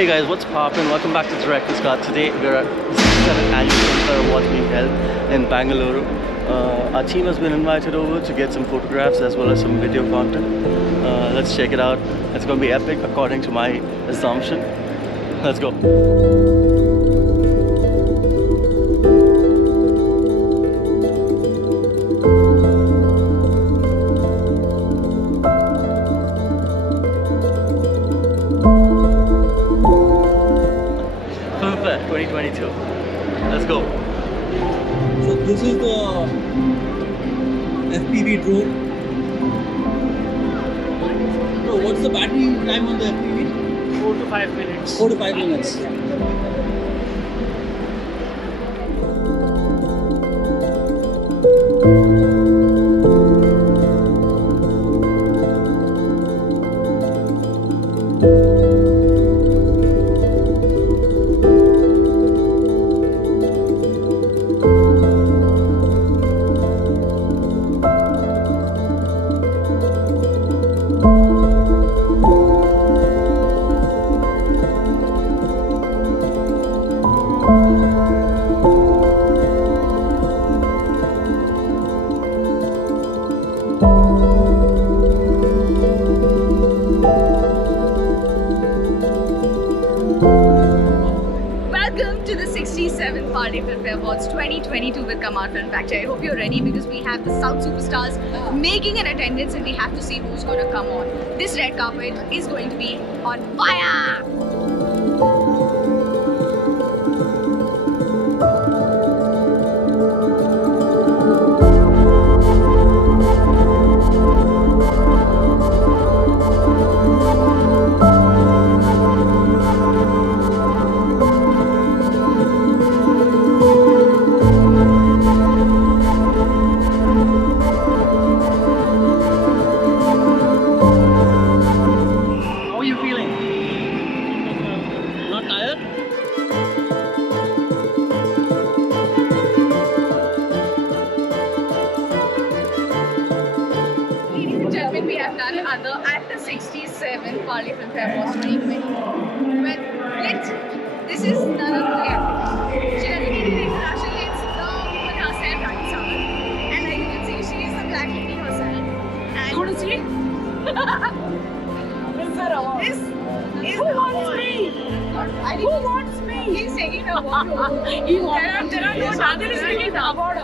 Hey guys, what's poppin'? Welcome back to Director's Cut. Today we're at the 67th annual Filmfare Awards being held in Bangalore. Our team has been invited over to get some photographs as well as some video content. Let's check it out. It's going to be epic according to my assumption. Let's go. Filmfare 2022. Let's go. So this is the FPV drone. So what's the battery time on the FPV? 4 to 5 minutes. 4 to 5 minutes. Welcome to the 67th Party Filmfare Awards 2022 with Kamal Film Factory. I hope you're ready because we have the South superstars making an attendance and we have to see who's going to come on. This red carpet is going to be on fire! How are you feeling? Not tired? Ladies and gentlemen, we have none other at the 67th Party Filmfare Awards 2022. Well, this is none other than she doesn't need an introduction, it's the woman herself, Rakhi. And like you can see, she is the black lady herself. And you want to see? This is who wants me? Who wants me? He's taking the award. There are no others taking the award.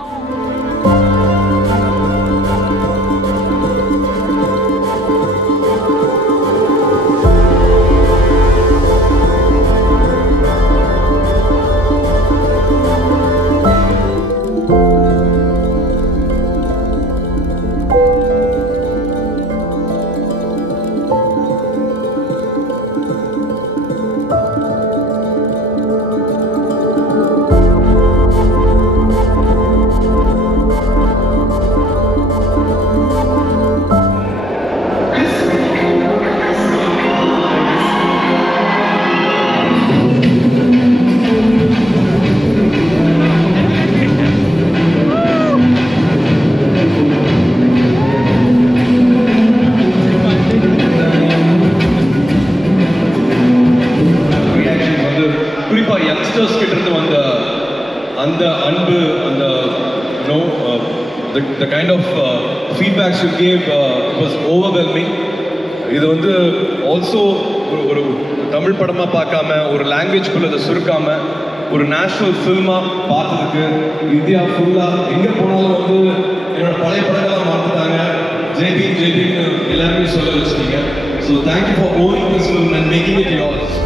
குறிப்பாக youngsters கிட்ட இருந்து வந்த அந்த அன்பு அந்த no the kind of feedbacks you gave was overwhelming. இது வந்து also ஒரு தமிழ் படமாக பார்க்காம ஒரு லாங்குவேஜ்குள்ளே அதை சுருக்காமல் ஒரு நேஷ்னல் ஃபில்மாக பார்த்ததுக்கு இந்தியா ஃபுல்லாக எங்கே போனாலும் வந்து என்னோட பழைய படங்கள்லாம் மாற்றிட்டாங்க ஜேபின்னு எல்லாருமே சொல்ல வச்சுருக்கீங்க. So thank you for owning this film and making it yours.